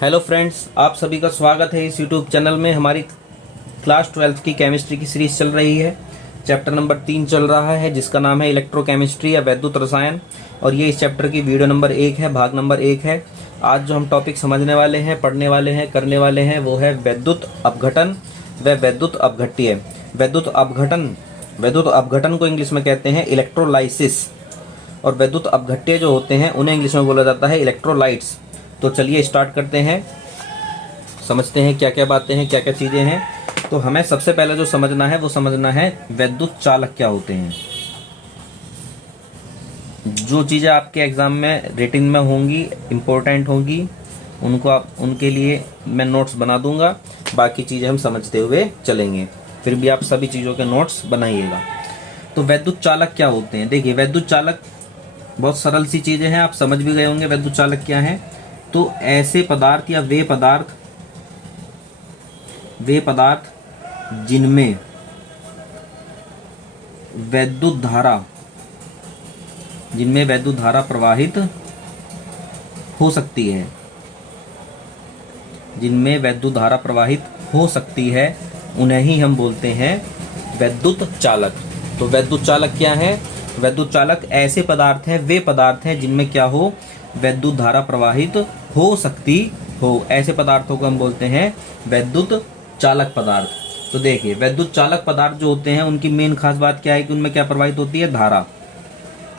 Hello friends, आप सभी का स्वागत है इस यूट्यूब चैनल में। हमारी क्लास 12 की केमिस्ट्री की सीरीज चल रही है। चैप्टर नंबर 3 चल रहा है जिसका नाम है इलेक्ट्रोकेमिस्ट्री या वैद्युत रसायन, और ये इस चैप्टर की वीडियो नंबर 1 है, भाग नंबर 1 है। आज जो हम टॉपिक समझने वाले हैं, पढ़ने वाले हैं, करने वाले हैं वो है वैद्युत अपघटन व वैद्युत अपघट्य। वैद्युत अपघटन को इंग्लिश में कहते हैं इलेक्ट्रोलाइसिस, और वैद्युत अपघट्य जो होते हैं उन्हें इंग्लिश में बोला जाता है इलेक्ट्रोलाइट्स। तो चलिए स्टार्ट करते हैं, समझते हैं क्या क्या बातें हैं, क्या क्या चीज़ें हैं। तो हमें सबसे पहले जो समझना है वो समझना है वैद्युत चालक क्या होते हैं। जो चीज़ें आपके एग्जाम में रिटिन में होंगी, इम्पोर्टेंट होंगी, उनके लिए मैं नोट्स बना दूंगा। बाकी चीज़ें हम समझते हुए चलेंगे, फिर भी आप सभी चीज़ों के नोट्स बनाइएगा। तो वैद्युत चालक क्या होते हैं? देखिए, वैद्युत चालक बहुत सरल सी चीज़ें हैं, आप समझ भी गए होंगे वैद्युत चालक क्या है। तो ऐसे पदार्थ या वे पदार्थ जिनमें वैद्युत धारा प्रवाहित हो सकती है, उन्हें ही हम बोलते हैं वैद्युत चालक। तो वैद्युत चालक क्या है? वैद्युत चालक ऐसे पदार्थ हैं, वे पदार्थ हैं जिनमें क्या हो, वैद्युत धारा प्रवाहित हो सकती हो। ऐसे पदार्थों को हम बोलते हैं वैद्युत चालक पदार्थ। तो देखिए, वैद्युत चालक पदार्थ जो होते हैं उनकी मेन खास बात क्या है कि उनमें क्या प्रवाहित होती है? धारा।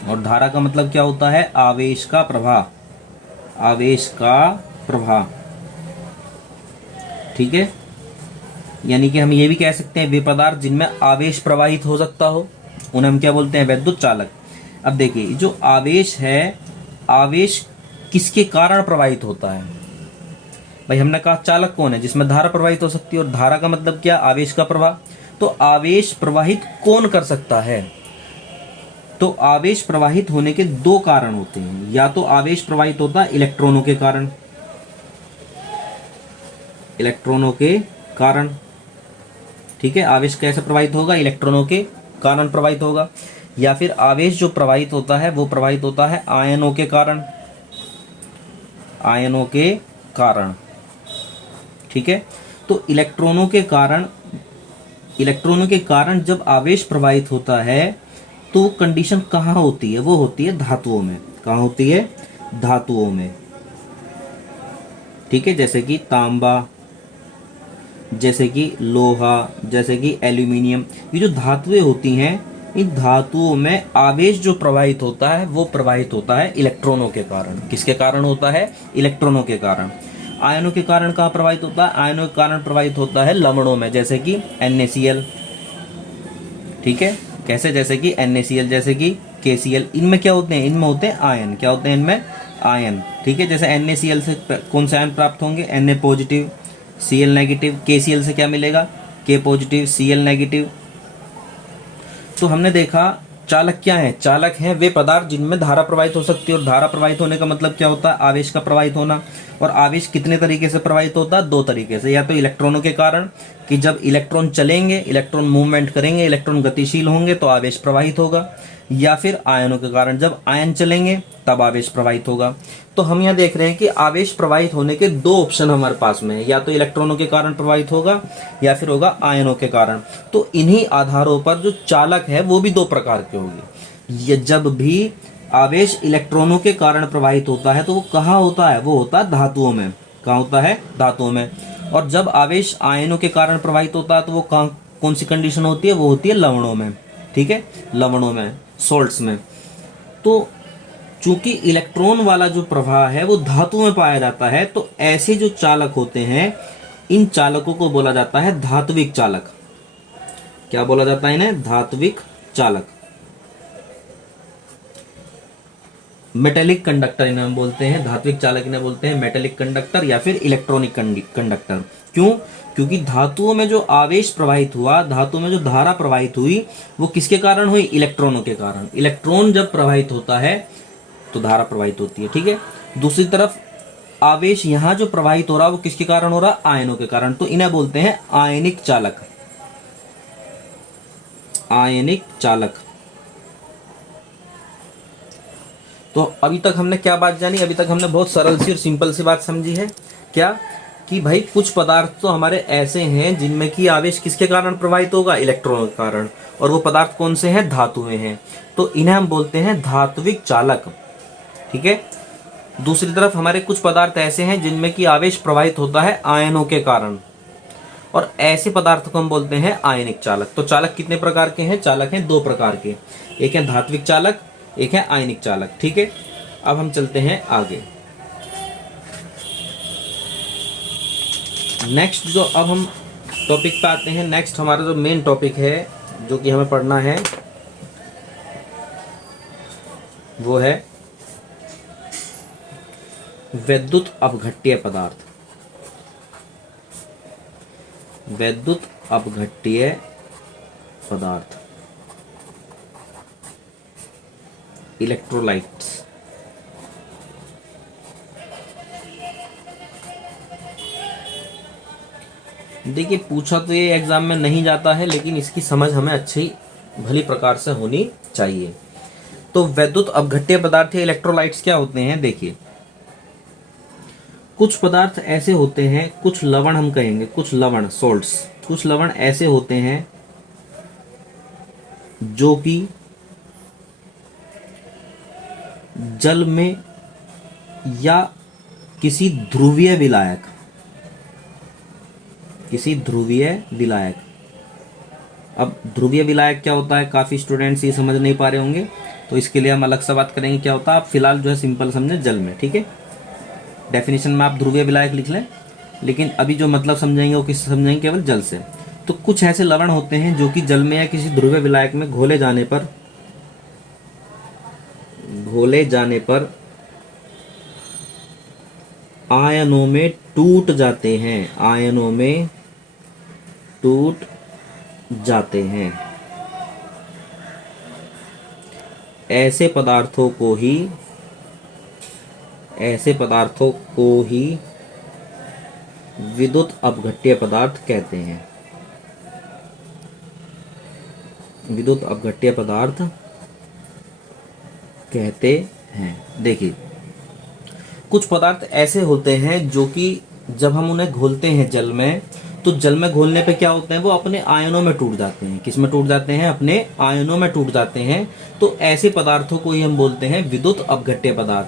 और धारा का मतलब क्या होता है? आवेश का प्रवाह। ठीक है, यानी कि हम ये भी कह सकते हैं वे पदार्थ जिनमें आवेश प्रवाहित हो सकता हो, उन्हें हम क्या बोलते हैं? वैद्युत चालक। अब देखिए, जो आवेश है, आवेश किसके कारण प्रवाहित होता है? भाई हमने कहा चालक कौन है? जिसमें धारा प्रवाहित हो सकती है, और धारा का मतलब क्या? आवेश का प्रवाह। तो आवेश प्रवाहित कौन कर सकता है? तो आवेश प्रवाहित होने के दो कारण होते हैं। या तो आवेश प्रवाहित होता है इलेक्ट्रॉनों के कारण, ठीक है। आवेश कैसे प्रवाहित होगा? इलेक्ट्रॉनों के कारण प्रवाहित होगा। या फिर आवेश जो प्रवाहित होता है वो प्रवाहित होता है आयनों के कारण, ठीक है। तो इलेक्ट्रॉनों के कारण जब आवेश प्रवाहित होता है तो कंडीशन कहाँ होती है? वो होती है धातुओं में। कहाँ होती है? धातुओं में, ठीक है। जैसे कि तांबा, जैसे कि लोहा, जैसे कि एल्यूमिनियम, ये जो धातुएं होती हैं, इन धातुओं में आवेश जो प्रवाहित होता है वो प्रवाहित होता है इलेक्ट्रॉनों के कारण। किसके कारण होता है? इलेक्ट्रॉनों के कारण। आयनों के कारण कहाँ प्रवाहित होता है? आयनों के कारण प्रवाहित होता है लवणों में, जैसे कि NaCl, ठीक है। कैसे? जैसे कि NaCl, जैसे कि KCl। इनमें क्या होते हैं? इनमें होते हैं आयन। क्या होते हैं इनमें? आयन, ठीक है। जैसे NaCl से कौन से आयन प्राप्त होंगे? Na positive, Cl negative. KCl से क्या मिलेगा? K positive, Cl negative. तो हमने देखा चालक क्या है? चालक हैं वे पदार्थ जिनमें धारा प्रवाहित हो सकती है, और धारा प्रवाहित होने का मतलब क्या होता है? आवेश का प्रवाहित होना। और आवेश कितने तरीके से प्रवाहित होता है? दो तरीके से। या तो इलेक्ट्रॉनों के कारण, कि जब इलेक्ट्रॉन चलेंगे, इलेक्ट्रॉन मूवमेंट करेंगे, इलेक्ट्रॉन गतिशील होंगे तो आवेश प्रवाहित होगा। या फिर आयनों के कारण, जब आयन चलेंगे तब आवेश प्रवाहित होगा। तो हम यहाँ देख रहे हैं कि आवेश प्रवाहित होने के दो ऑप्शन हमारे पास में है, या तो इलेक्ट्रॉनों के कारण प्रवाहित होगा या फिर होगा आयनों के कारण। तो इन्हीं आधारों पर जो चालक है वो भी दो प्रकार के होंगे। ये जब भी आवेश इलेक्ट्रॉनों के कारण प्रवाहित होता है तो वो कहाँ होता है? वो होता है धातुओं में। कहाँ होता है? धातुओं में। और जब आवेश आयनों के कारण प्रवाहित होता है तो वो कौन सी कंडीशन होती है? वो होती है लवणों में, ठीक है। लवणों में, सॉल्ट्स में। तो चूंकि इलेक्ट्रॉन वाला जो प्रवाह है वो धातु में पाया जाता है, तो ऐसे जो चालक होते हैं, इन चालकों को बोला जाता है धात्विक चालक। क्या बोला जाता है इन्हें? धात्विक चालक। मेटेलिक कंडक्टर इन्हें हम बोलते हैं। धात्विक चालक इन्हें बोलते हैं मेटेलिक कंडक्टर या फिर इलेक्ट्रॉनिक कंडक्टर। क्यों? क्योंकि धातुओं में जो आवेश प्रवाहित हुआ, धातु में जो धारा प्रवाहित हुई, वो किसके कारण हुई? इलेक्ट्रॉनों के कारण। इलेक्ट्रॉन जब प्रवाहित होता है तो धारा प्रवाहित होती है, ठीक है। दूसरी तरफ आवेश यहां जो प्रवाहित हो रहा है वो किसके कारण हो रहा है? आयनों के कारण। तो इन्हें बोलते हैं आयनिक चालक। आयनिक चालक। तो अभी तक हमने क्या बात जानी? अभी तक हमने बहुत सरल सी और सिंपल सी बात समझी है क्या कि भाई कुछ पदार्थ तो हमारे ऐसे हैं जिनमें कि आवेश किसके कारण प्रवाहित होगा, इलेक्ट्रॉनों के कारण, और वो पदार्थ कौन से हैं, धातुएं हैं, तो इन्हें हम बोलते हैं धात्विक चालक। ठीक है। दूसरी तरफ हमारे कुछ पदार्थ ऐसे हैं जिनमें कि आवेश प्रवाहित होता है आयनों के कारण, और ऐसे पदार्थों को हम बोलते हैं आयनिक चालक। तो चालक कितने प्रकार के हैं, चालक हैं 2 प्रकार के, एक है धात्विक चालक, एक है आयनिक चालक। ठीक है। अब हम चलते हैं आगे। नेक्स्ट जो अब हम टॉपिक पे आते हैं, नेक्स्ट हमारा जो मेन टॉपिक है जो कि हमें पढ़ना है वो है वैद्युत अपघट्य पदार्थ। वैद्युत अपघट्य पदार्थ, इलेक्ट्रोलाइट्स। देखिए पूछा तो ये एग्जाम में नहीं जाता है, लेकिन इसकी समझ हमें अच्छी भली प्रकार से होनी चाहिए। तो वैद्युत अपघट्य पदार्थ या इलेक्ट्रोलाइट्स क्या होते हैं, देखिए कुछ पदार्थ ऐसे होते हैं, कुछ लवण हम कहेंगे, कुछ लवण सोल्ट्स, कुछ लवण ऐसे होते हैं जो कि जल में या किसी ध्रुवीय विलायक, किसी ध्रुवीय विलायक। अब ध्रुवीय विलायक क्या होता है, काफी स्टूडेंट्स ये समझ नहीं पा रहे होंगे, तो इसके लिए हम अलग से बात करेंगे क्या होता है। आप फिलहाल जो है सिंपल समझें जल में, ठीक है। डेफिनेशन में आप ध्रुवीय विलायक लिख लें, लेकिन अभी जो मतलब समझेंगे वो किससे समझेंगे, केवल जल से। तो कुछ ऐसे लवण होते हैं जो कि जल में या किसी ध्रुवीय विलायक में घोले जाने पर आयनों में टूट जाते हैं, आयनों में टूट जाते हैं। ऐसे पदार्थों को ही विद्युत अपघट्य पदार्थ कहते हैं। विद्युत अपघट्य पदार्थ कहते हैं। देखिए कुछ पदार्थ ऐसे होते हैं जो कि जब हम उन्हें घोलते हैं जल में, तो जल में घोलने पे क्या होते हैं, वो अपने आयनों में टूट जाते हैं। किस में टूट जाते हैं, अपने आयनों में टूट जाते हैं। तो ऐसे पदार्थों को ही हम बोलते हैं विद्युत अपघट्य पदार्थ।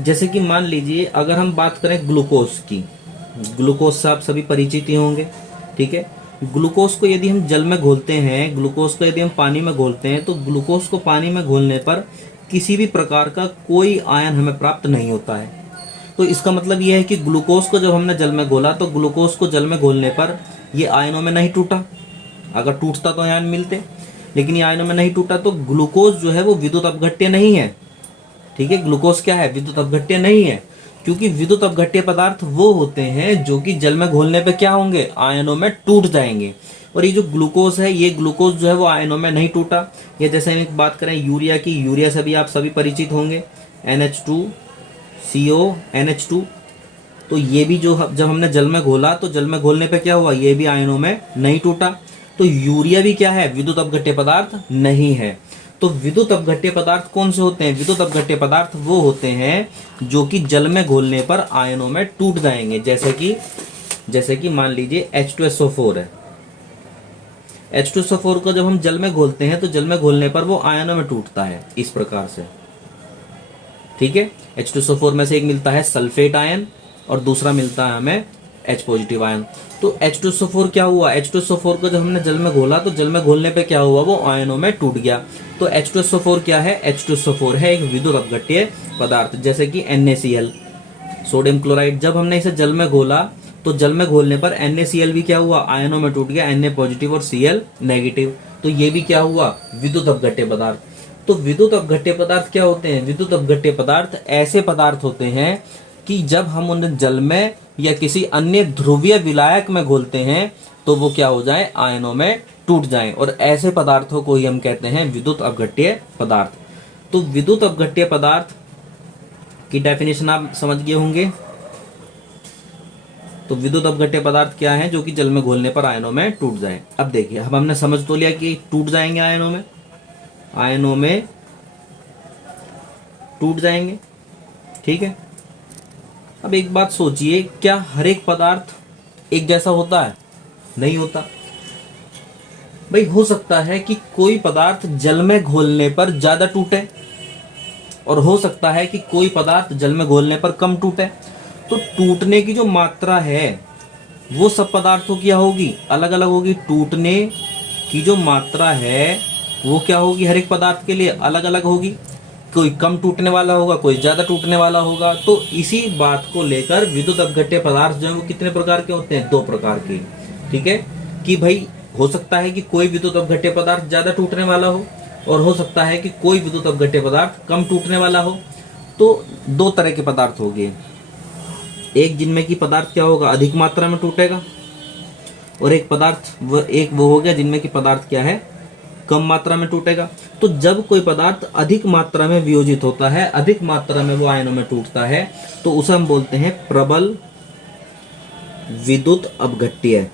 जैसे कि मान लीजिए अगर हम बात करें ग्लूकोज की, ग्लूकोज से आप सभी परिचित ही होंगे, ठीक है। ग्लूकोज को यदि हम जल में घोलते हैं, ग्लूकोज को यदि हम पानी में घोलते हैं, तो ग्लूकोज को पानी में घोलने पर किसी भी प्रकार का कोई आयन हमें प्राप्त नहीं होता है। तो इसका मतलब यह है कि ग्लूकोज को जब हमने जल में घोला, तो ग्लूकोज को जल में घोलने पर ये आयनों में नहीं टूटा। अगर टूटता तो आयन मिलते, लेकिन ये आयनों में नहीं टूटा, तो ग्लूकोज जो है वो विद्युत अपघट्य नहीं है। ठीक है, ग्लूकोज क्या है, विद्युत अपघट्य नहीं है, क्योंकि विद्युत अपघट्य पदार्थ वो होते हैं जो कि जल में घोलने पे क्या होंगे, आयनों में टूट जाएंगे। और ये जो ग्लूकोज है, ये ग्लूकोज जो है वो आयनों में नहीं टूटा। ये जैसे हम बात करें यूरिया की, यूरिया से भी आप सभी परिचित होंगे, NH2CO NH2। तो ये भी जो जब हमने जल में घोला, तो जल में घोलने पे क्या हुआ, ये भी आयनों में नहीं टूटा। तो यूरिया भी क्या है, विद्युत अपघट्य पदार्थ नहीं है। तो विद्युत अपघट्य पदार्थ कौन से होते हैं, विद्युत अपघट्य पदार्थ वो होते हैं जो कि जल में घोलने पर आयनों में टूट जाएंगे। जैसे कि मान लीजिए H2SO4 है। H2SO4 को जब हम जल में घोलते हैं, तो जल में घोलने पर वो आयनों में टूटता है इस प्रकार से। ठीक है, H2SO4 में से एक मिलता है सल्फेट आयन और दूसरा मिलता है हमें H पॉजिटिव आयन। तो H2SO4 क्या हुआ, H2SO4 को जब हमने जल में घोला, तो जल में घोलने पे क्या हुआ, वो आयनों में टूट गया। तो H2SO4 क्या है, H2SO4 है एक विद्युत अपघट्य पदार्थ। जैसे कि NaCl, सोडियम क्लोराइड, जब हमने इसे जल में घोला, तो जल में घोलने पर NaCl भी क्या हुआ, आयनों में टूट गया, Na पॉजिटिव और Cl नेगेटिव। तो ये भी क्या हुआ, विद्युत अपघट्य पदार्थ। तो विद्युत अपघट्य पदार्थ क्या होते हैं, विद्युत अपघट्य पदार्थ ऐसे पदार्थ होते हैं कि जब हम उन्हें जल में या किसी अन्य ध्रुवीय विलायक में घोलते हैं, तो वो क्या हो जाए, आयनों में टूट जाएं। और ऐसे पदार्थों को ही हम कहते हैं विद्युत अपघट्य पदार्थ। तो विद्युत अपघट्य पदार्थ की डेफिनेशन आप समझ गए होंगे। तो विद्युत अपघट्य पदार्थ क्या है, जो कि जल में घोलने पर आयनों में टूट जाए। अब देखिए, अब हमने समझ तो लिया कि टूट जाएंगे, आयनों में टूट जाएंगे, ठीक है। अब एक बात सोचिए, क्या हर एक पदार्थ एक जैसा होता है? नहीं होता भाई। हो सकता है कि कोई पदार्थ जल में घोलने पर ज्यादा टूटे, और हो सकता है कि कोई पदार्थ जल में घोलने पर कम टूटे। तो टूटने की जो मात्रा है वो सब पदार्थों की क्या होगी? अलग अलग होगी। टूटने की जो मात्रा है वो क्या होगी? हर एक पदार्थ के लिए अलग अलग होगी। कोई कम टूटने वाला होगा, कोई ज्यादा टूटने वाला होगा। तो इसी बात को लेकर विद्युत अपघट्य पदार्थ जो है वो कितने प्रकार के होते हैं? 2 प्रकार के। ठीक है, कि भाई हो सकता है कि कोई विद्युत अपघट्य पदार्थ ज्यादा टूटने वाला हो, और हो सकता है कि कोई विद्युत अपघट्य पदार्थ कम टूटने वाला हो। तो 2 तरह के पदार्थ हो गए। एक जिनमें की पदार्थ क्या होगा? अधिक मात्रा में टूटेगा, और एक पदार्थ वो हो गया जिनमें की पदार्थ क्या है? कम मात्रा में टूटेगा। तो जब कोई पदार्थ अधिक मात्रा में वियोजित होता है, अधिक मात्रा में वो आयनों में टूटता है, तो उसे हम बोलते हैं प्रबल विद्युत अपघट्य।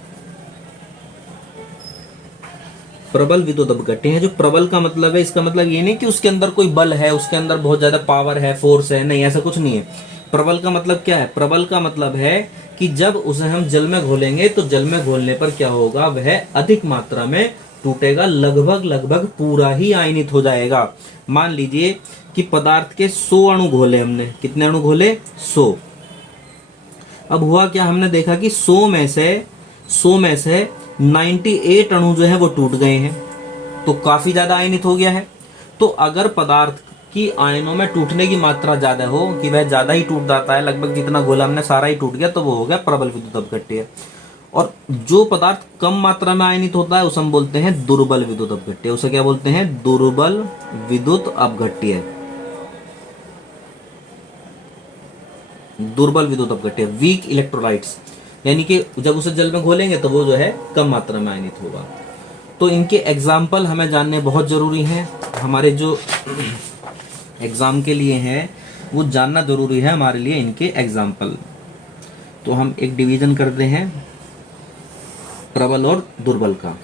प्रबल विद्युत अपघट्य है। जो प्रबल का मतलब है, इसका मतलब ये नहीं कि उसके अंदर कोई बल है, उसके अंदर बहुत ज्यादा पावर है, फोर्स है, नहीं, ऐसा कुछ नहीं है। प्रबल का मतलब क्या है? प्रबल का मतलब है कि जब उसे हम जल में घोलेंगे तो जल में घोलने पर क्या होगा? वह अधिक मात्रा में टूटेगा, लगभग लगभग पूरा ही आयनित हो जाएगा। मान लीजिए कि पदार्थ के 100 अणु घोले हमने। कितने अणु घोले? 100। अब हुआ क्या? हमने देखा कि 100 में से 98 अणु जो है वो टूट गए हैं, तो काफी ज्यादा आयनित हो गया है। तो अगर पदार्थ की आयनों में टूटने की मात्रा ज्यादा हो, कि वह ज्यादा ही टूट जाता है, लगभग जितना गोला हमने सारा ही टूट गया, तो वो हो गया प्रबल विद्युत अपघट्य। और जो पदार्थ कम मात्रा में आयनित होता है उसे हम बोलते हैं दुर्बल विद्युत अपघट्य। उसे क्या बोलते हैं? दुर्बल विद्युत अपघट्य। दुर्बल विद्युत अपघट्य, वीक इलेक्ट्रोलाइट्स। यानी कि जब उसे जल में घोलेंगे तो वो जो है कम मात्रा में आयनित होगा। तो इनके एग्जाम्पल हमें जानने बहुत जरूरी हैं। हमारे जो एग्जाम के लिए हैं वो जानना जरूरी है हमारे लिए, इनके एग्जाम्पल। तो हम एक डिवीजन करते हैं प्रबल और दुर्बल का।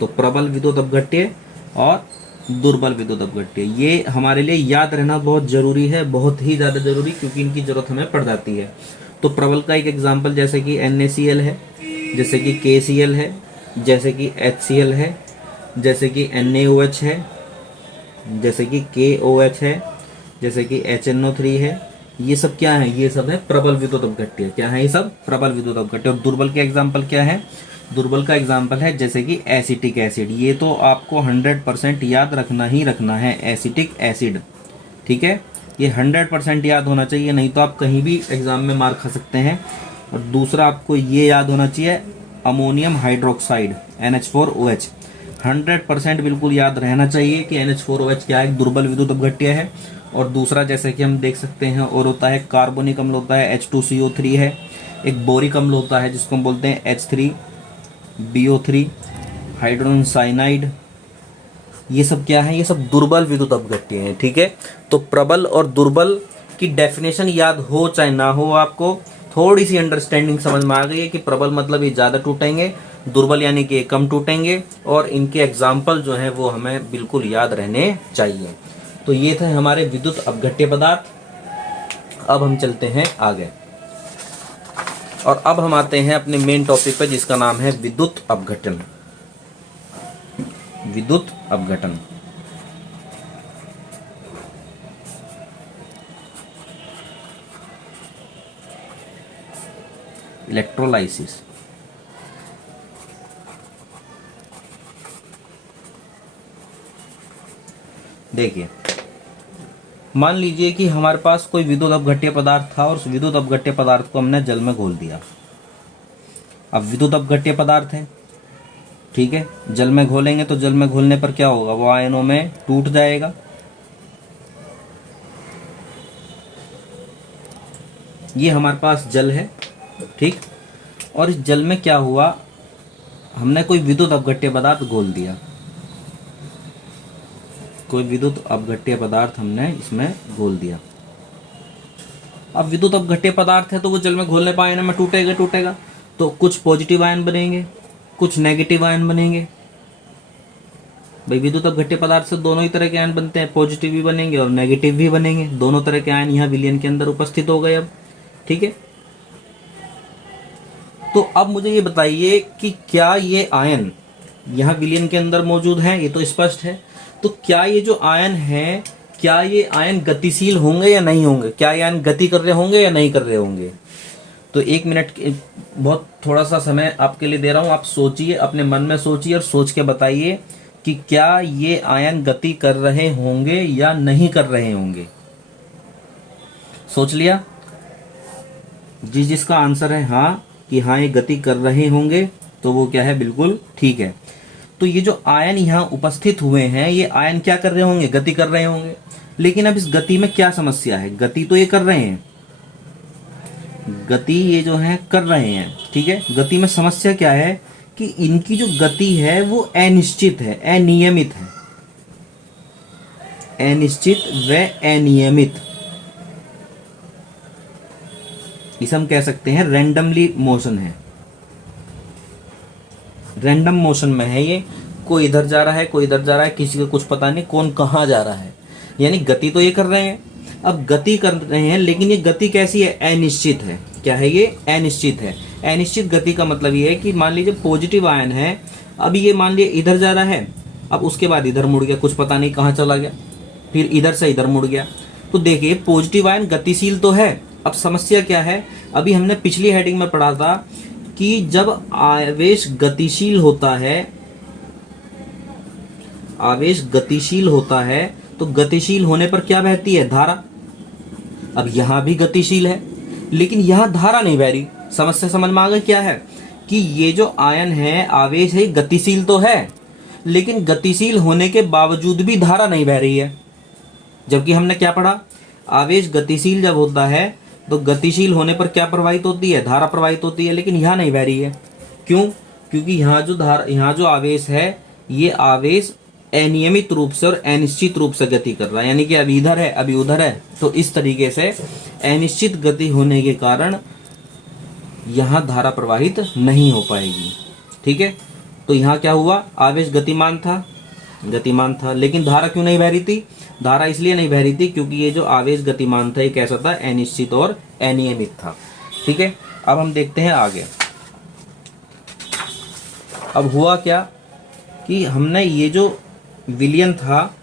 तो प्रबल विद्युत अपघट्य और दुर्बल विद्युत अपघट्य, ये हमारे लिए याद रहना बहुत जरूरी है, बहुत ही ज्यादा जरूरी, क्योंकि इनकी जरूरत हमें पड़ जाती है। तो प्रबल का एक एग्जाम्पल जैसे कि NaCl है, जैसे कि KCl है, जैसे कि HCl है, जैसे कि NaOH है, जैसे कि KOH है, जैसे कि HNO3 है। ये सब क्या है? ये सब है प्रबल विद्युत अपघट्य। क्या है ये सब? प्रबल विद्युत अपघट्य। और दुर्बल के एग्जाम्पल क्या है? दुर्बल का एग्जाम्पल है जैसे कि एसिटिक एसिड। ये तो आपको 100% याद रखना ही रखना है, एसिटिक एसिड। ठीक है, ये 100% याद होना चाहिए, नहीं तो आप कहीं भी एग्जाम में मार खा सकते हैं। और दूसरा आपको ये याद होना चाहिए, अमोनियम हाइड्रोक्साइड NH4OH, 100% बिल्कुल याद रहना चाहिए कि NH4OH क्या है? दुर्बल विद्युत अपघट्य है। और दूसरा जैसे कि हम देख सकते हैं और होता है कार्बोनिक अम्ल होता है H2CO3 है। एक बोरिक अम्ल होता है जिसको हम बोलते हैं H3BO3, हाइड्रोजन साइनाइड। ये सब क्या है? ये सब दुर्बल विद्युत अपघट्य हैं। ठीक है, तो प्रबल और दुर्बल की डेफिनेशन याद हो चाहे ना हो, आपको थोड़ी सी अंडरस्टैंडिंग समझ में आ गई है कि प्रबल मतलब ये ज़्यादा टूटेंगे, दुर्बल यानी कि कम टूटेंगे, और इनके एग्जाम्पल जो हैं वो हमें बिल्कुल याद रहने चाहिए। तो ये थे हमारे विद्युत अपघट्य पदार्थ। अब हम चलते हैं आगे, और अब हम आते हैं अपने मेन टॉपिक पर जिसका नाम है विद्युत अपघटन। विद्युत अपघटन। इलेक्ट्रोलाइसिस। देखिए, मान लीजिए कि हमारे पास कोई विद्युत अपघट्य पदार्थ था और उस विद्युत अपघट्य पदार्थ को हमने जल में घोल दिया। अब विद्युत अपघट्य पदार्थ है, ठीक है, जल में घोलेंगे तो जल में घोलने पर क्या होगा? वो आयनों में टूट जाएगा। ये हमारे पास जल है, ठीक, और इस जल में क्या हुआ? हमने कोई विद्युत अपघट्य पदार्थ घोल दिया। कोई विद्युत अपघट्य पदार्थ हमने इसमें घोल दिया। अब विद्युत अपघट्य पदार्थ है तो वो जल में घोलने पर आयन में टूटेगा। तो कुछ पॉजिटिव आयन बनेंगे, कुछ नेगेटिव आयन बनेंगे। भाई विद्युत अपघट्य पदार्थ से दोनों ही तरह के आयन बनते हैं, पॉजिटिव भी बनेंगे और नेगेटिव भी बनेंगे। दोनों तरह के आयन यहाँ विलयन के अंदर उपस्थित हो गए। अब ठीक है। तो अब मुझे ये बताइए कि क्या ये आयन यहाँ विलयन के अंदर मौजूद है, ये तो स्पष्ट है। तो क्या ये जो आयन है, क्या ये आयन गतिशील होंगे या नहीं होंगे, क्या ये आयन गति कर रहे होंगे या नहीं कर रहे होंगे। तो 1 मिनट बहुत थोड़ा सा समय आपके लिए दे रहा हूं, आप सोचिए, अपने मन में सोचिए और सोच के बताइए कि क्या ये आयन गति कर रहे होंगे या नहीं कर रहे होंगे। सोच लिया? जिसका आंसर है हाँ, कि हाँ ये गति कर रहे होंगे, तो वो क्या है, बिल्कुल ठीक है। तो ये जो आयन यहाँ उपस्थित हुए हैं, ये आयन क्या कर रहे होंगे, गति कर रहे होंगे। लेकिन अब इस गति में क्या समस्या है, गति तो ये कर रहे हैं, गति ये जो है कर रहे हैं, ठीक है। गति में समस्या क्या है कि इनकी जो गति है वो अनिश्चित है, अनियमित है, अनिश्चित व अनियमित, इसे हम कह सकते हैं रैंडमली मोशन है, रैंडम मोशन में है ये। कोई इधर जा रहा है, कोई इधर जा रहा है, किसी को कुछ पता नहीं कौन कहाँ जा रहा है। यानी गति तो ये कर रहे हैं, अब गति कर रहे हैं, लेकिन ये गति कैसी है, अनिश्चित है। क्या है ये, अनिश्चित है। अनिश्चित गति का मतलब ये है कि मान लीजिए पॉजिटिव आयन है, अब ये मान लीजिए इधर जा रहा है, अब उसके बाद इधर मुड़ गया, कुछ पता नहीं कहाँ चला गया, फिर इधर से इधर मुड़ गया। तो देखिए पॉजिटिव आयन गतिशील तो है। अब समस्या क्या है, अभी हमने पिछली हेडिंग में पढ़ा था कि जब आवेश गतिशील होता है, आवेश गतिशील होता है तो गतिशील होने पर क्या बहती है, धारा। अब यहां भी गतिशील है, लेकिन यहां धारा नहीं बह रही। समस्या समझ में आ गई क्या है, कि ये जो आयन है, आवेश है, गतिशील तो है, लेकिन गतिशील होने के बावजूद भी धारा नहीं बह रही है। जबकि हमने क्या पढ़ा, आवेश गतिशील जब होता है तो गतिशील होने पर क्या प्रवाहित होती है, धारा प्रवाहित होती है, लेकिन यहाँ नहीं बह रही है। क्यों? क्योंकि यहाँ जो आवेश है, ये आवेश अनियमित रूप से और अनिश्चित रूप से गति कर रहा है। यानी कि अभी इधर है, अभी उधर है, तो इस तरीके से अनिश्चित गति होने के कारण यहाँ धारा प्रवाहित नहीं हो पाएगी, ठीक है। तो यहाँ क्या हुआ, आवेश गतिमान था, लेकिन धारा क्यों नहीं बह रही थी, धारा इसलिए नहीं बह रही थी क्योंकि ये जो आवेश गतिमान था, ये कैसा था, अनिश्चित और अनियमित था, ठीक है। अब हम देखते हैं आगे। अब हुआ क्या कि हमने ये जो विलयन था,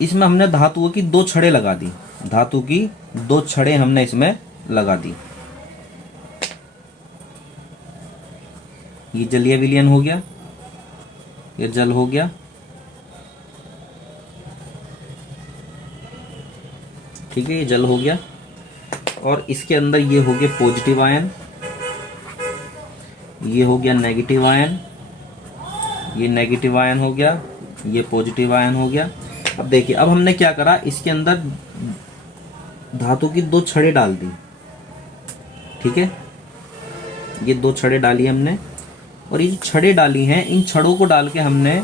इसमें हमने धातुओं की 2 छड़ें लगा दी, धातु की 2 छड़ें हमने इसमें लगा दी। ये जलीय विलयन हो गया, ये जल हो गया, ठीक है, ये जल हो गया। और इसके अंदर ये हो गया पॉजिटिव आयन, ये हो गया नेगेटिव आयन, ये नेगेटिव आयन हो गया, ये पॉजिटिव आयन हो गया। अब देखिए, अब हमने क्या करा, इसके अंदर धातु की 2 छड़ें डाल दी, ठीक है। ये 2 छड़ें डाली हमने, और ये जो छड़ें डाली हैं, इन छड़ों को डाल के हमने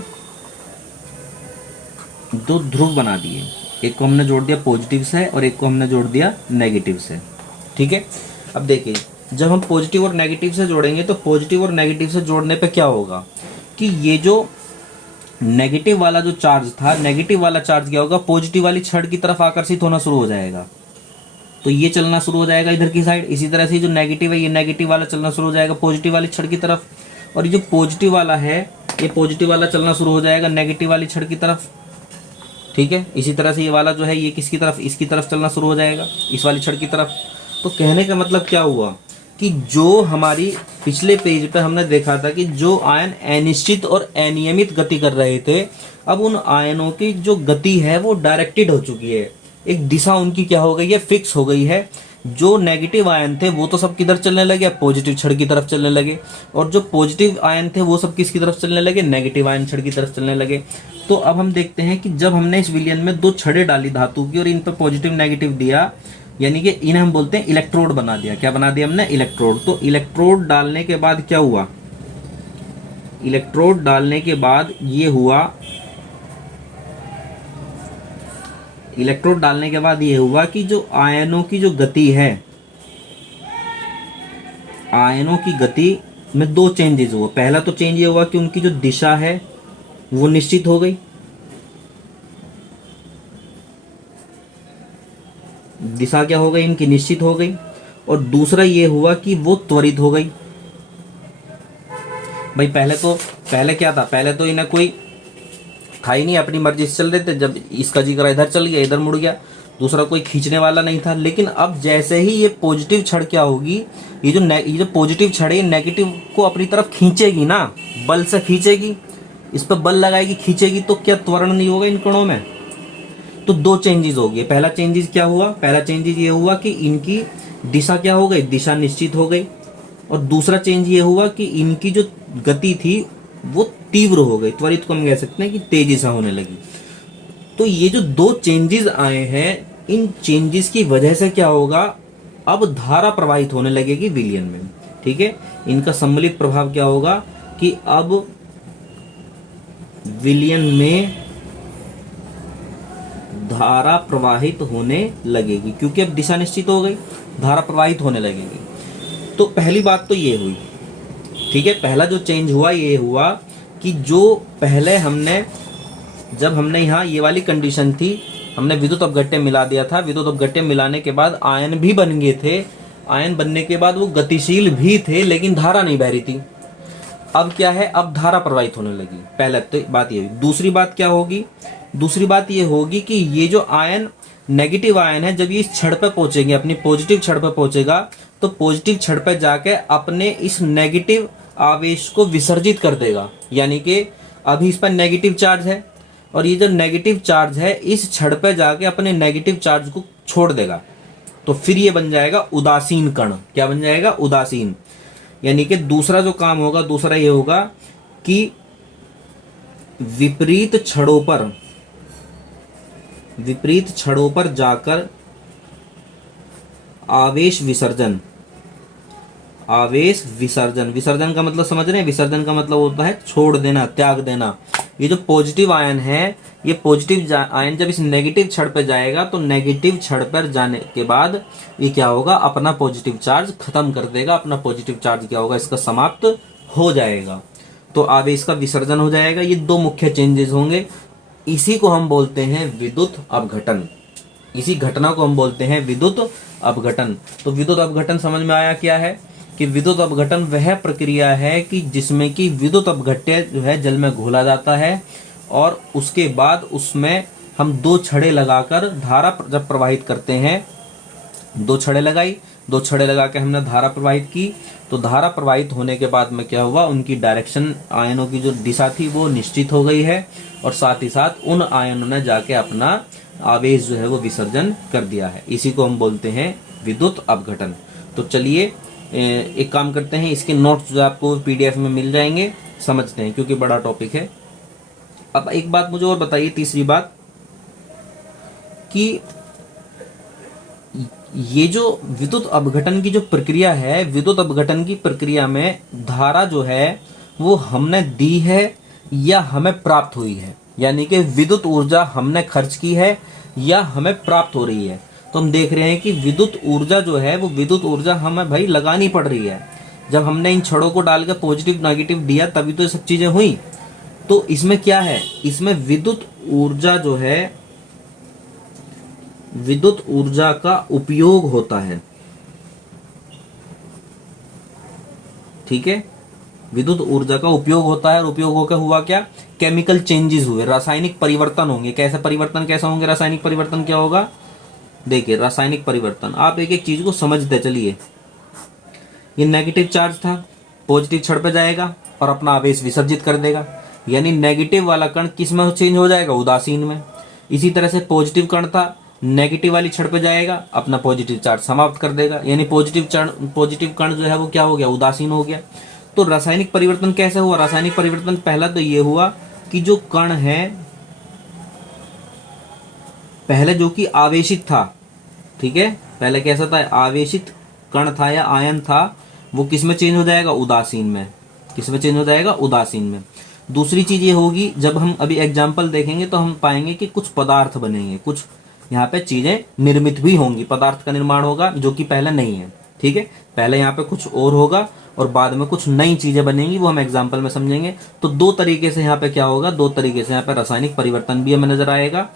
2 ध्रुव बना दिए। एक को हमने जोड़ दिया पॉजिटिव से और एक को हमने जोड़ दिया नेगेटिव से, ठीक है। अब देखिए, जब हम पॉजिटिव और नेगेटिव से जोड़ेंगे तो पॉजिटिव और नेगेटिव से जोड़ने पे क्या होगा कि ये जो नेगेटिव वाला जो चार्ज था, नेगेटिव वाला चार्ज क्या होगा, पॉजिटिव वाली छड़ की तरफ आकर्षित होना शुरू हो जाएगा। तो ये चलना शुरू हो जाएगा इधर की साइड। इसी तरह से जो नेगेटिव है, ये नेगेटिव वाला चलना शुरू हो जाएगा पॉजिटिव वाली छड़ की तरफ, और ये जो पॉजिटिव वाला है, ये पॉजिटिव वाला चलना शुरू हो जाएगा नेगेटिव वाली छड़ की तरफ, ठीक है। इसी तरह से ये वाला जो है, ये किसकी तरफ, इसकी तरफ चलना शुरू हो जाएगा, इस वाली छड़ की तरफ। तो कहने का मतलब क्या हुआ कि जो हमारी पिछले पेज पे हमने देखा था कि जो आयन अनिश्चित और अनियमित गति कर रहे थे, अब उन आयनों की जो गति है वो डायरेक्टेड हो चुकी है, एक दिशा उनकी क्या हो गई है, फिक्स हो गई है। जो नेगेटिव आयन थे वो तो सब किधर चलने लगे, पॉजिटिव छड़ की तरफ चलने लगे, और जो पॉजिटिव आयन थे वो सब किसकी तरफ चलने लगे, नेगेटिव आयन छड़ की तरफ चलने लगे। तो अब हम देखते हैं कि जब हमने इस विलयन में 2 छड़ें डाली धातु की और इन पर पॉजिटिव नेगेटिव दिया, यानी कि इन्हें हम बोलते हैं इलेक्ट्रोड बना दिया। क्या बना दिया हमने, इलेक्ट्रोड। तो इलेक्ट्रोड डालने के बाद क्या हुआ, इलेक्ट्रोड डालने के बाद ये हुआ, इलेक्ट्रोड डालने के बाद ये हुआ कि जो आयनों की जो गति है, आयनों की गति में 2 चेंजेस हुआ। पहला तो चेंज ये हुआ कि उनकी जो दिशा है वो निश्चित हो गई, दिशा क्या हो गई इनकी, निश्चित हो गई। और दूसरा ये हुआ कि वो त्वरित हो गई। भाई पहले क्या था, पहले तो इन्हें कोई था ही नहीं, अपनी मर्जी से चल रहे थे। जब इसका जी करा इधर चल गया, इधर मुड़ गया, दूसरा कोई खींचने वाला नहीं था। लेकिन अब जैसे ही ये पॉजिटिव छड़ क्या होगी, ये जो पॉजिटिव छड़ है नेगेटिव को अपनी तरफ खींचेगी ना, बल से खींचेगी, इस पर बल लगाएगी, खींचेगी, तो क्या त्वरण नहीं होगा इन कणों में। तो दो चेंजेस हो गए। पहला चेंजेस क्या हुआ, पहला चेंजेस ये हुआ कि इनकी दिशा क्या हो गई, दिशा निश्चित हो गई। और दूसरा चेंज ये हुआ कि इनकी जो गति थी वो तीव्र हो गई, त्वरित को हम कह सकते हैं कि तेजी से होने लगी। तो ये जो दो चेंजेस आए हैं, इन चेंजेस की वजह से क्या होगा, अब धारा प्रवाहित होने लगेगी विलयन में। ठीक है, इनका सम्मिलित प्रभाव क्या होगा कि अब विलयन में धारा प्रवाहित होने लगेगी, क्योंकि अब दिशा निश्चित हो गई, धारा प्रवाहित होने लगेगी। तो पहली बात तो ये हुई। ठीक है, पहला जो चेंज हुआ ये हुआ कि जो पहले जब हमने यहाँ ये वाली कंडीशन थी, हमने विद्युत अपघट्य मिला दिया था। विद्युत अपघट्य मिलाने के बाद आयन भी बन गए थे। आयन बनने के बाद वो गतिशील भी थे, लेकिन धारा नहीं बह रही थी। अब क्या है, अब धारा प्रवाहित होने लगी। पहले तो बात ये हुई। दूसरी बात क्या होगी, दूसरी बात ये होगी कि ये जो आयन नेगेटिव आयन है, जब ये इस छड़ पे पहुंचेंगे, अपनी पॉजिटिव छड़ पे पहुंचेगा, तो पॉजिटिव छड़ पे जाके अपने इस नेगेटिव आवेश को विसर्जित कर देगा। यानी कि अभी इस पर नेगेटिव चार्ज है, और ये जो नेगेटिव चार्ज है इस छड़ पे जाके अपने नेगेटिव चार्ज को छोड़ देगा। तो फिर ये बन जाएगा उदासीन कण। क्या बन जाएगा, उदासीन। यानी कि दूसरा जो काम होगा, दूसरा ये होगा कि विपरीत छड़ों पर जाकर आवेश विसर्जन विसर्जन का मतलब समझ रहे हैं, विसर्जन का मतलब होता है छोड़ देना, त्याग देना। ये जो पॉजिटिव आयन है, ये पॉजिटिव आयन जब इस नेगेटिव छड़ पे जाएगा, तो नेगेटिव छड़ पर जाने के बाद ये क्या होगा, अपना पॉजिटिव चार्ज खत्म कर देगा। अपना पॉजिटिव चार्ज क्या होगा, इसका समाप्त हो जाएगा, तो आवेश का विसर्जन हो जाएगा। ये दो मुख्य चेंजेस होंगे। इसी को हम बोलते हैं विद्युत अपघटन। इसी घटना को हम बोलते हैं विद्युत अपघटन। तो विद्युत अपघटन समझ में आया क्या है, कि विद्युत अपघटन वह प्रक्रिया है कि जिसमें कि विद्युत अपघट्य जो है जल में घोला जाता है, और उसके बाद उसमें हम दो छड़ें लगाकर धारा जब प्रवाहित करते हैं, दो छड़ें लगा के हमने धारा प्रवाहित की। तो धारा प्रवाहित होने के बाद में क्या हुआ, उनकी डायरेक्शन, आयनों की जो दिशा थी वो निश्चित हो गई है, और साथ ही साथ उन आयनों ने जाके अपना आवेश जो है वो विसर्जन कर दिया है। इसी को हम बोलते हैं विद्युत अपघटन। तो चलिए एक काम करते हैं, इसके नोट्स जो आपको पीडीएफ में मिल जाएंगे, समझते हैं, क्योंकि बड़ा टॉपिक है। अब एक बात मुझे और बताइए, तीसरी बात, कि ये जो विद्युत अपघटन की जो प्रक्रिया है, विद्युत अपघटन की प्रक्रिया में धारा जो है वो हमने दी है या हमें प्राप्त हुई है। यानी कि विद्युत ऊर्जा हमने खर्च की है या हमें प्राप्त हो रही है। तो हम देख रहे हैं कि विद्युत ऊर्जा जो है वो विद्युत ऊर्जा हमें भाई लगानी पड़ रही है। जब हमने इन छड़ों को डाल के पॉजिटिव नेगेटिव दिया, तभी तो ये सब चीजें हुई। तो इसमें क्या है, इसमें विद्युत ऊर्जा जो है, विद्युत ऊर्जा का उपयोग होता है। ठीक है, विद्युत ऊर्जा का उपयोग होता है, और उपयोग होकर हुआ क्या, केमिकल चेंजेस हुए, रासायनिक परिवर्तन होंगे। कैसे परिवर्तन, कैसा होंगे रासायनिक परिवर्तन, क्या होगा, देखिए रासायनिक परिवर्तन, आप एक एक चीज को समझते चलिए। ये नेगेटिव चार्ज था, पॉजिटिव छड़ पे जाएगा और अपना आवेश विसर्जित कर देगा। यानी नेगेटिव वाला कण किस में चेंज हो जाएगा, उदासीन में। इसी तरह से पॉजिटिव कण था, नेगेटिव वाली छड़ पे जाएगा, अपना पॉजिटिव चार्ज समाप्त कर देगा। यानी पॉजिटिव कण जो है वो क्या हो गया, उदासीन हो गया। तो रासायनिक परिवर्तन कैसे हुआ, रासायनिक परिवर्तन पहला तो ये हुआ कि जो कण है, पहले जो कि आवेशित था, ठीक है, पहले कैसा था, आवेशित कण था या आयन था, वो किस में चेंज हो जाएगा, उदासीन में। किस में चेंज हो जाएगा, उदासीन में। दूसरी चीज ये होगी, जब हम अभी एग्जाम्पल देखेंगे तो हम पाएंगे कि कुछ पदार्थ बनेंगे, कुछ यहाँ पे चीजें निर्मित भी होंगी, पदार्थ का निर्माण होगा जो कि पहले नहीं है। ठीक है, पहले यहाँ पे कुछ और होगा और बाद में कुछ नई चीजें बनेंगी, वो हम एग्जाम्पल में समझेंगे। तो दो तरीके से यहाँ पे क्या होगा, दो तरीके से यहाँ पे रासायनिक परिवर्तन भी हमें नजर आएगा।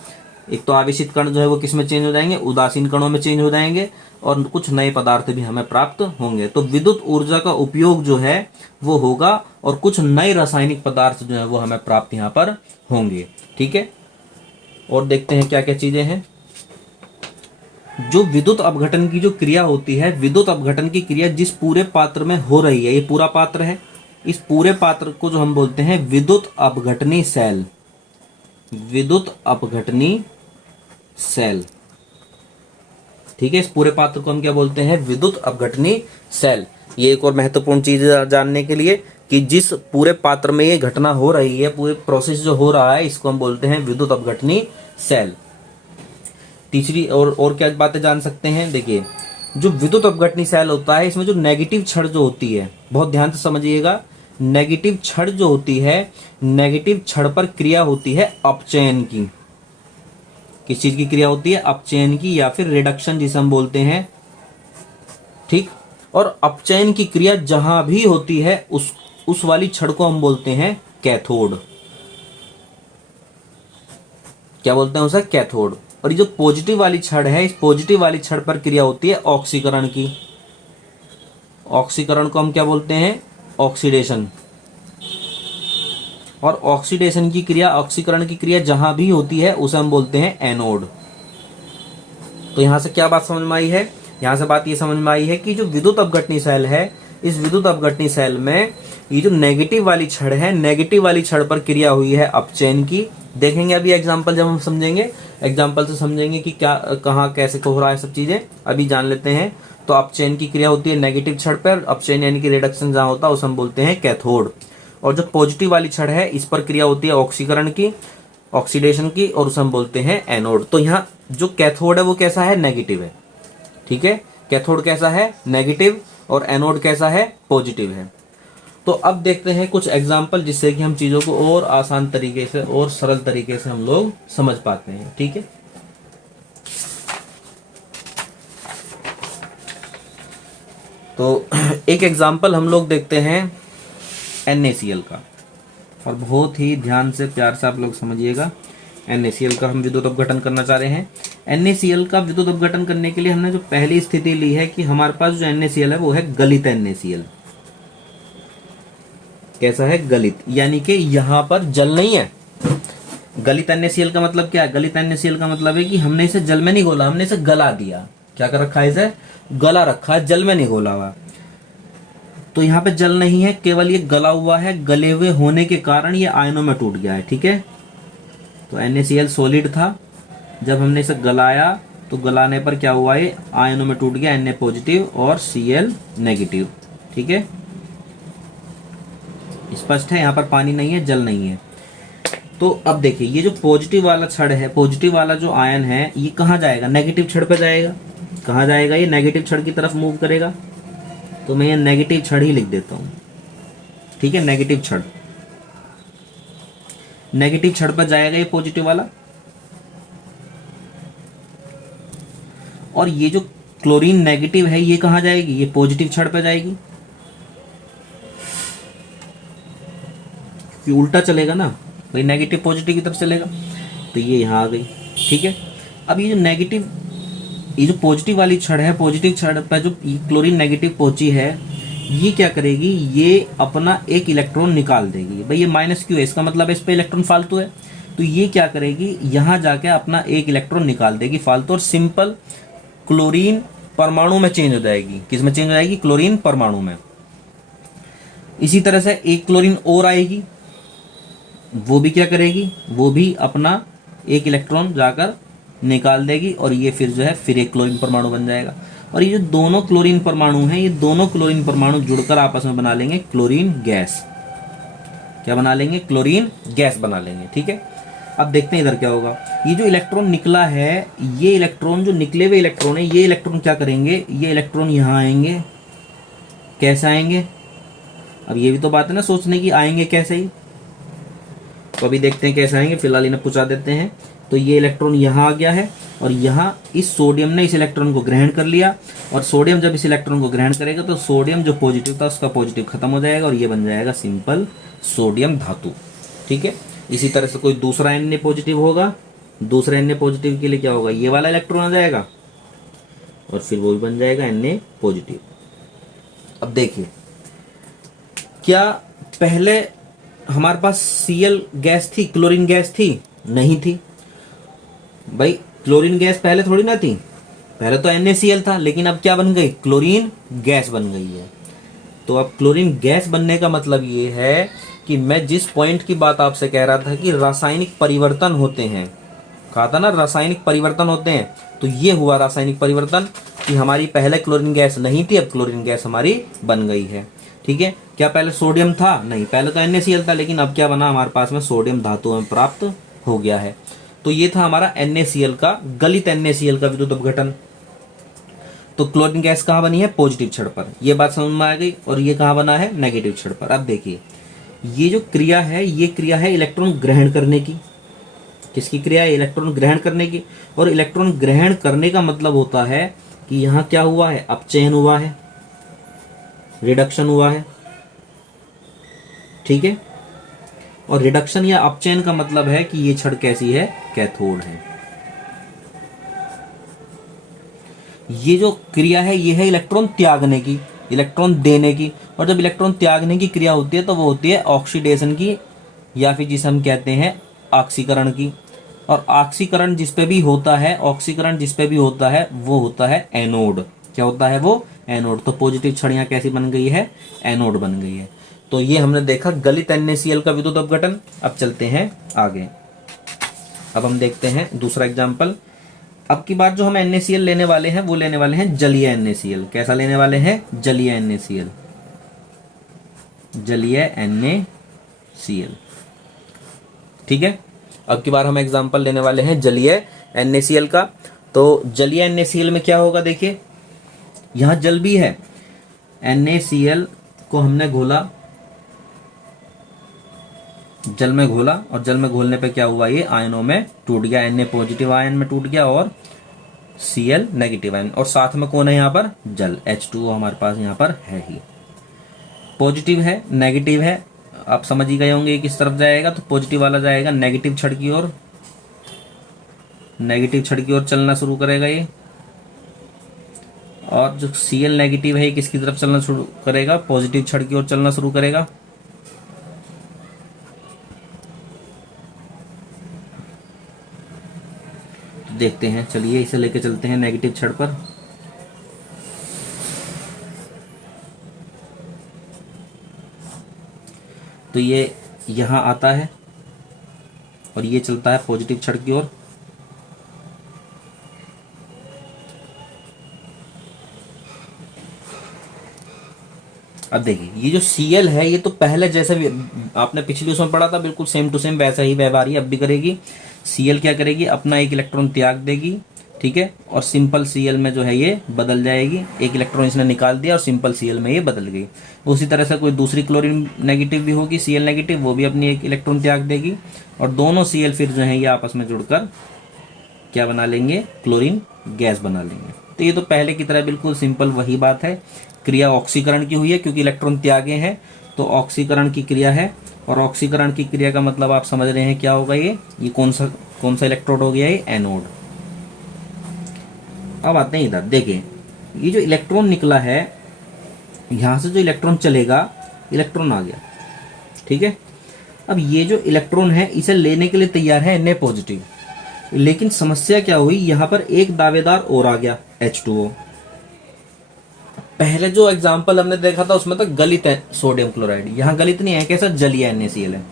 एक तो आवेशित कण जो है वो किस में चेंज हो जाएंगे, उदासीन कणों में चेंज हो जाएंगे, और कुछ नए पदार्थ भी हमें प्राप्त होंगे। तो विद्युत ऊर्जा का उपयोग जो है वो होगा, और कुछ नए रासायनिक पदार्थ जो है वो हमें प्राप्त यहाँ पर होंगे। ठीक है, और देखते हैं क्या क्या चीजें हैं। जो विद्युत अपघटन की जो क्रिया होती है, विद्युत अपघटन की क्रिया जिस पूरे पात्र में हो रही है, ये पूरा पात्र है, इस पूरे पात्र को जो हम बोलते हैं विद्युत अपघटनी सेल, विद्युत अपघटनी सेल। ठीक है, इस पूरे पात्र को हम क्या बोलते हैं, विद्युत अपघटनी सेल। ये एक और महत्वपूर्ण चीज जानने के लिए कि जिस पूरे पात्र में ये घटना हो रही है, पूरे प्रोसेस जो हो रहा है, इसको हम बोलते हैं विद्युत अपघटनी सेल। तीसरी और क्या बातें जान सकते हैं, देखिए जो विद्युत अपघटनी सेल होता है, इसमें जो नेगेटिव छड़ जो होती है, बहुत ध्यान से समझिएगा, नेगेटिव छड़ जो होती है, नेगेटिव छड़ पर क्रिया होती है अपचयन की। किस चीज की क्रिया होती है, अपचयन की, या फिर रिडक्शन जिसे हम बोलते हैं। ठीक, और अपचयन की क्रिया जहां भी होती है उस वाली छड़ को हम बोलते हैं कैथोड। क्या बोलते हैं उसे, कैथोड। और ये जो पॉजिटिव वाली छड़ है, इस पॉजिटिव वाली छड़ पर क्रिया होती है ऑक्सीकरण की। ऑक्सीकरण को हम क्या बोलते हैं, ऑक्सीडेशन। और ऑक्सीडेशन की क्रिया, ऑक्सीकरण की क्रिया जहां भी होती है उसे हम बोलते हैं एनोड। तो यहां से क्या बात समझ में आई है, यहां से बात ये समझ में आई है कि जो विद्युत अपघटनी सेल है, इस विद्युत अपघटनी सेल में ये जो नेगेटिव वाली छड़ है, नेगेटिव वाली छड़ पर क्रिया हुई है अपचयन की। देखेंगे अभी एग्जाम्पल, जब हम समझेंगे एग्जाम्पल से समझेंगे कि क्या कहाँ कैसे हो रहा है सब चीजें, अभी जान लेते हैं। तो अपचयन की क्रिया होती है नेगेटिव छड़ पर, अपचयन यानी कि रिडक्शन जहां होता है उसे हम बोलते हैं कैथोड। और जो पॉजिटिव वाली छड़ है, इस पर क्रिया होती है ऑक्सीकरण की, ऑक्सीडेशन की, और उसे हम बोलते हैं एनोड। तो यहाँ जो कैथोड है वो कैसा है, नेगेटिव है। ठीक है, कैथोड कैसा है, नेगेटिव, और एनोड कैसा है, पॉजिटिव है। तो अब देखते हैं कुछ एग्जाम्पल, जिससे कि हम चीजों को और आसान तरीके से और सरल तरीके से हम लोग समझ पाते हैं। ठीक है, तो एक एग्जाम्पल हम लोग देखते हैं NaCl का, और बहुत ही ध्यान से प्यार से आप लोग समझिएगा। NaCl का हम विद्युत अपघटन करना चाह रहे हैं। NaCl का विद्युत अपघटन करने के लिए हमने जो पहली स्थिति ली है कि हमारे पास जो NaCl है वो है गलित NaCl। कैसा है, गलित, यानी कि यहां पर जल नहीं है। गलित NaCl का मतलब क्या है, गलित NaCl का मतलब है कि हमने इसे जल में नहीं घोला, हमने इसे गला दिया। क्या कर रखा है, इसे गला रखा है, जल में नहीं घोला हुआ। तो यहाँ पे जल नहीं है, केवल ये गला हुआ है। गले हुए होने के कारण ये आयनों में टूट गया है। ठीक है, तो NaCl सॉलिड था, जब हमने इसे गलाया तो गलाने पर क्या हुआ, ये आयनों में टूट गया, Na पॉजिटिव और Cl नेगेटिव। ठीक है, स्पष्ट है, यहाँ पर पानी नहीं है, जल नहीं है। तो अब देखिए, ये जो पॉजिटिव वाला छड़ है, पॉजिटिव वाला जो आयन है, ये कहाँ जाएगा, नेगेटिव छड़ पे जाएगा। कहाँ जाएगा, ये नेगेटिव छड़ की तरफ मूव करेगा। तो मैं ये नेगेटिव छड़ ही लिख देता हूं। ठीक है, नेगेटिव छड़, नेगेटिव छड़ पर जाएगा ये पॉजिटिव वाला। और ये जो क्लोरीन नेगेटिव है, ये कहाँ जाएगी, ये पॉजिटिव छड़ पर जाएगी, क्योंकि उल्टा चलेगा ना भाई, नेगेटिव पॉजिटिव की तरफ चलेगा। तो ये यहाँ आ गई। ठीक है, अब ये जो नेगेटिव, ये जो पॉजिटिव वाली छड़ है, पॉजिटिव छड़ पर जो क्लोरीन नेगेटिव पहुंची है, ये क्या करेगी, ये अपना एक इलेक्ट्रॉन निकाल देगी। भाई ये माइनस क्यों है, इसका मतलब है इस पे इलेक्ट्रॉन फालतू है। तो ये क्या करेगी, यहां जाके अपना एक इलेक्ट्रॉन निकाल देगी फालतू, और सिंपल क्लोरीन परमाणु में चेंज हो जाएगी। किस में चेंज हो जाएगी, क्लोरीन परमाणु में। इसी तरह से एक क्लोरीन और आएगी, वो भी क्या करेगी, वो भी अपना एक इलेक्ट्रॉन जाकर निकाल देगी, और ये फिर जो है फिर एक क्लोरीन परमाणु बन जाएगा। और ये जो दोनों क्लोरीन परमाणु हैं, ये दोनों क्लोरीन परमाणु जुड़कर आपस में बना लेंगे क्लोरीन गैस। क्या बना लेंगे, क्लोरीन गैस बना लेंगे। ठीक है, अब देखते हैं इधर क्या होगा। ये जो इलेक्ट्रॉन निकला है, ये इलेक्ट्रॉन जो निकले हुए इलेक्ट्रॉन है, ये इलेक्ट्रॉन क्या करेंगे, ये इलेक्ट्रॉन यहाँ आएंगे। कैसे आएंगे, अब ये भी तो बात है ना सोचने की, आएंगे कैसे ही। तो अभी देखते हैं कैसे आएंगे, फिलहाल इन्हें पूछा देते हैं। तो ये इलेक्ट्रॉन यहाँ आ गया है, और यहाँ इस सोडियम ने इस इलेक्ट्रॉन को ग्रहण कर लिया, और सोडियम जब इस इलेक्ट्रॉन को ग्रहण करेगा तो सोडियम जो पॉजिटिव था उसका पॉजिटिव खत्म हो जाएगा, और ये बन जाएगा सिंपल सोडियम धातु। ठीक है, इसी तरह से कोई दूसरा Na पॉजिटिव होगा, दूसरे Na पॉजिटिव के लिए क्या होगा, ये वाला इलेक्ट्रॉन आ जाएगा और फिर वो भी बन जाएगा Na पॉजिटिव। अब देखिए, क्या पहले हमारे पास Cl गैस थी, क्लोरीन गैस थी? नहीं थी भाई, क्लोरीन गैस पहले थोड़ी ना थी, पहले तो NaCl था, लेकिन अब क्या बन गई, क्लोरीन गैस बन गई है। तो अब क्लोरीन गैस बनने का मतलब ये है कि मैं जिस पॉइंट की बात आपसे कह रहा था कि रासायनिक परिवर्तन होते हैं, कहा था ना रासायनिक परिवर्तन होते हैं, तो ये हुआ रासायनिक परिवर्तन कि हमारी पहले क्लोरीन गैस नहीं थी, अब क्लोरीन गैस हमारी बन गई है। ठीक है, क्या पहले सोडियम था? नहीं, पहले तो NaCl था, लेकिन अब क्या बना हमारे पास में, सोडियम धातु में प्राप्त हो गया है। तो ये था हमारा NaCl का, गलित NaCl का विद्युत अपघटन। तो क्लोरीन गैस कहाँ बनी है, पॉजिटिव छड़ पर, ये बात समझ में आ गई। और ये कहाँ बना है, नेगेटिव छड़ पर। अब देखिए, ये जो क्रिया है, ये क्रिया है इलेक्ट्रॉन ग्रहण करने की। किसकी क्रिया है, इलेक्ट्रॉन ग्रहण करने की। और इलेक्ट्रॉन ग्रहण करने का मतलब होता है कि यहाँ क्या हुआ है, अपचयन हुआ है, रिडक्शन हुआ है। ठीक है, और रिडक्शन या अपचयन का मतलब है कि ये छड़ कैसी है, कैथोड है। ये जो क्रिया है, ये है इलेक्ट्रॉन त्यागने की, इलेक्ट्रॉन देने की। और जब इलेक्ट्रॉन त्यागने की क्रिया होती है तो वो होती है ऑक्सीडेशन की, या फिर जिसे हम कहते हैं ऑक्सीकरण की। और ऑक्सीकरण जिस पे भी होता है, ऑक्सीकरण जिस पे भी होता है वो होता है एनोड। क्या होता है वो, एनोड। तो पॉजिटिव छड़ यहाँ कैसी बन गई है, एनोड बन गई है। तो ये हमने देखा गलित NaCl का विद्युत अपघटन। अब चलते हैं आगे। अब हम देखते हैं दूसरा एग्जाम्पल। अब की बार जो हम NaCl लेने वाले हैं वो लेने वाले हैं जलीय NaCl। कैसा लेने वाले हैं, जलीय NaCl, जलीय NaCl। ठीक है, अब की बार हम एग्जांपल लेने वाले हैं जलीय NaCl का। तो जलीय NaCl में क्या होगा, देखिए यहां जल भी है, NaCl को हमने घोला, जल में घोला, और जल में घोलने पे क्या हुआ, ये आयनों में टूट गया। Na पॉजिटिव आयन में टूट गया और Cl नेगेटिव आयन, और साथ में कौन है यहाँ पर, जल, H2O हमारे पास यहाँ पर है ही। पॉजिटिव है, नेगेटिव है, आप समझ ही गए होंगे किस तरफ जाएगा। तो पॉजिटिव वाला जाएगा नेगेटिव छड़ की ओर, नेगेटिव छड़ की ओर चलना शुरू करेगा ये। और जो Cl नेगेटिव है, किसकी तरफ चलना शुरू करेगा, पॉजिटिव छड़ की ओर चलना शुरू करेगा। देखते हैं, चलिए इसे लेके चलते हैं नेगेटिव छड़ पर। तो ये यहां आता है और ये चलता है पॉजिटिव छड़ की ओर। अब देखिए, ये जो Cl है, ये तो पहले जैसे भी आपने पिछली उसमें पढ़ा था, बिल्कुल सेम टू सेम वैसा ही व्यवहार ही अब भी करेगी। Cl क्या करेगी, अपना एक इलेक्ट्रॉन त्याग देगी। ठीक है, और सिंपल Cl में जो है ये बदल जाएगी। एक इलेक्ट्रॉन इसने निकाल दिया और सिंपल Cl में ये बदल गई। उसी तरह से कोई दूसरी क्लोरीन नेगेटिव भी होगी, Cl नेगेटिव, वो भी अपनी एक इलेक्ट्रॉन त्याग देगी, और दोनों Cl फिर जो है ये आपस में जुड़कर क्या बना लेंगे, क्लोरीन गैस बना लेंगे। तो ये तो पहले की तरह बिल्कुल सिंपल वही बात है। क्रिया ऑक्सीकरण की हुई है, क्योंकि इलेक्ट्रॉन त्यागे हैं तो ऑक्सीकरण की क्रिया है। और ऑक्सीकरण की क्रिया का मतलब आप समझ रहे हैं क्या होगा, ये कौन सा इलेक्ट्रोड हो गया, ये एनोड। अब आते हैं इधर, देखिए ये जो इलेक्ट्रॉन निकला है, यहां से जो इलेक्ट्रॉन चलेगा, इलेक्ट्रॉन आ गया। ठीक है, अब ये जो इलेक्ट्रॉन है इसे लेने के लिए तैयार है Na पॉजिटिव। लेकिन समस्या क्या हुई, यहां पर एक दावेदार और आ गया, H2O। पहले जो एग्जाम्पल हमने देखा था उसमें तो गलित है सोडियम क्लोराइड, यहाँ गलित नहीं है, कैसा, जलीय NaCl है।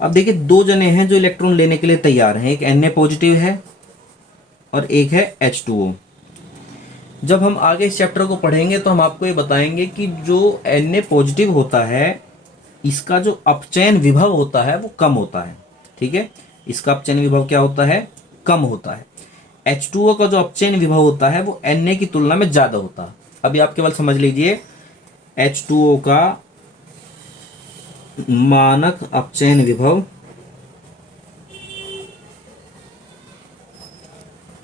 अब देखिए, दो जने हैं जो इलेक्ट्रॉन लेने के लिए तैयार हैं, एक Na पॉजिटिव है और एक है H2O। जब हम आगे इस चैप्टर को पढ़ेंगे तो हम आपको ये बताएंगे कि जो Na पॉजिटिव होता है, इसका जो अपचयन विभव होता है वो कम होता है। ठीक है, इसका अपचयन विभव क्या होता है, कम होता है। H2O का जो अपचयन विभव होता है वो Na की तुलना में ज्यादा होता है। अभी आप केवल समझ लीजिए, H2O का मानक अपचयन विभव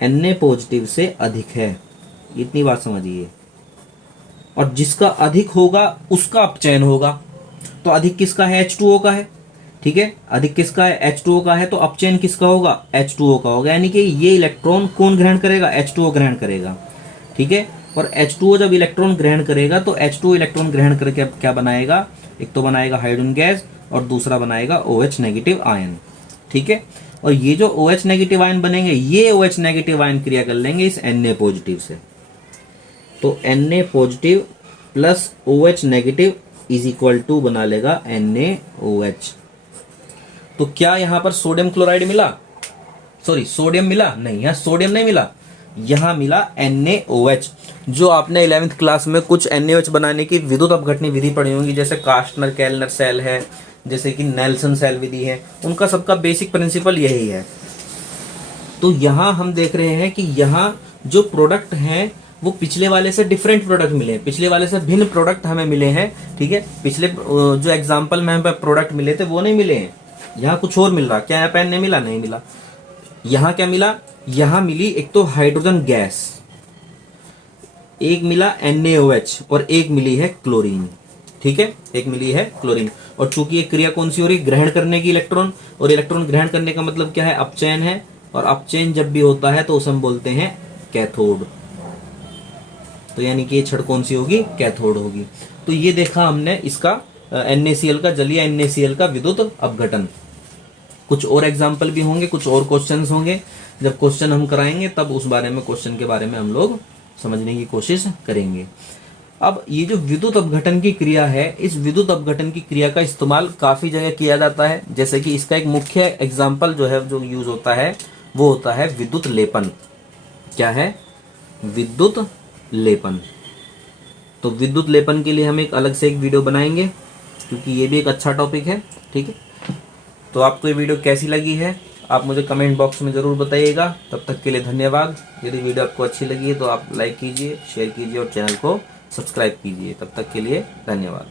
Na पॉजिटिव से अधिक है, इतनी बात समझिए। और जिसका अधिक होगा उसका अपचयन होगा। तो अधिक किसका है, H2O का है। ठीक है, अधिक किसका है, H2O का है, तो अपचयन किसका होगा, H2O का होगा, यानी कि ये इलेक्ट्रॉन कौन ग्रहण करेगा, H2O ग्रहण करेगा। ठीक है, और H2O जब इलेक्ट्रॉन ग्रहण करेगा तो H2O इलेक्ट्रॉन ग्रहण करके अब क्या बनाएगा, एक तो बनाएगा हाइड्रोजन गैस और दूसरा बनाएगा OH नेगेटिव आयन। ठीक है, और ये जो OH नेगेटिव आयन बनेंगे, ये OH नेगेटिव आयन क्रिया कर लेंगे इस Na पॉजिटिव से, तो Na positive plus OH negative is equal to बना लेगा NaOH। तो क्या यहां पर सोडियम क्लोराइड मिला, सॉरी सोडियम मिला, नहीं, यहां सोडियम नहीं मिला, यहां मिला NaOH। जो आपने 11th क्लास में कुछ NaOH बनाने की विद्युत अपघटनी विधि पढ़ी होंगी, जैसे कास्टनर केल्नर सेल है, जैसे कि नेल्सन सेल विधि है, उनका सबका बेसिक प्रिंसिपल यही है। तो यहां हम देख रहे हैं कि यहां जो प्रोडक्ट हैं वो पिछले वाले से डिफरेंट प्रोडक्ट मिले हैं, पिछले वाले से भिन्न प्रोडक्ट हमें मिले हैं। ठीक है, पिछले जो एग्जाम्पल में हमें प्रोडक्ट मिले थे वो नहीं मिले हैं, यहाँ कुछ और मिल रहा। क्या यहाँ पेन नहीं मिला, नहीं मिला। यहाँ क्या मिला, यहाँ मिली एक तो हाइड्रोजन गैस, एक मिला NaOH और एक मिली है क्लोरीन। ठीक है, एक मिली है क्लोरीन। और चूंकि एक क्रिया कौन सी हो रही, ग्रहण करने की इलेक्ट्रॉन, और इलेक्ट्रॉन ग्रहण करने का मतलब क्या है, अपचयन है, और अपचयन जब भी होता है तो उसे हम बोलते हैं कैथोड। तो यानी कि ये छड़ कौन सी होगी, कैथोड होगी। तो ये देखा हमने इसका NaCl का, जलीय NaCl का विद्युत अपघटन। कुछ और एग्जाम्पल भी होंगे, कुछ और क्वेश्चंस होंगे, जब क्वेश्चन हम कराएंगे तब उस बारे में, क्वेश्चन के बारे में हम लोग समझने की कोशिश करेंगे। अब ये जो विद्युत अपघटन की क्रिया है, इस विद्युत अपघटन की क्रिया का इस्तेमाल काफी जगह किया जाता है। जैसे कि इसका एक मुख्य एग्जाम्पल जो है, जो यूज होता है, वो होता है विद्युत लेपन। क्या है, विद्युत लेपन। तो विद्युत लेपन के लिए हम एक अलग से एक वीडियो बनाएंगे, क्योंकि ये भी एक अच्छा टॉपिक है। ठीक है, तो आपको ये वीडियो कैसी लगी है आप मुझे कमेंट बॉक्स में ज़रूर बताइएगा। तब तक के लिए धन्यवाद। यदि वीडियो आपको अच्छी लगी है तो आप लाइक कीजिए, शेयर कीजिए और चैनल को सब्सक्राइब कीजिए। तब तक के लिए धन्यवाद।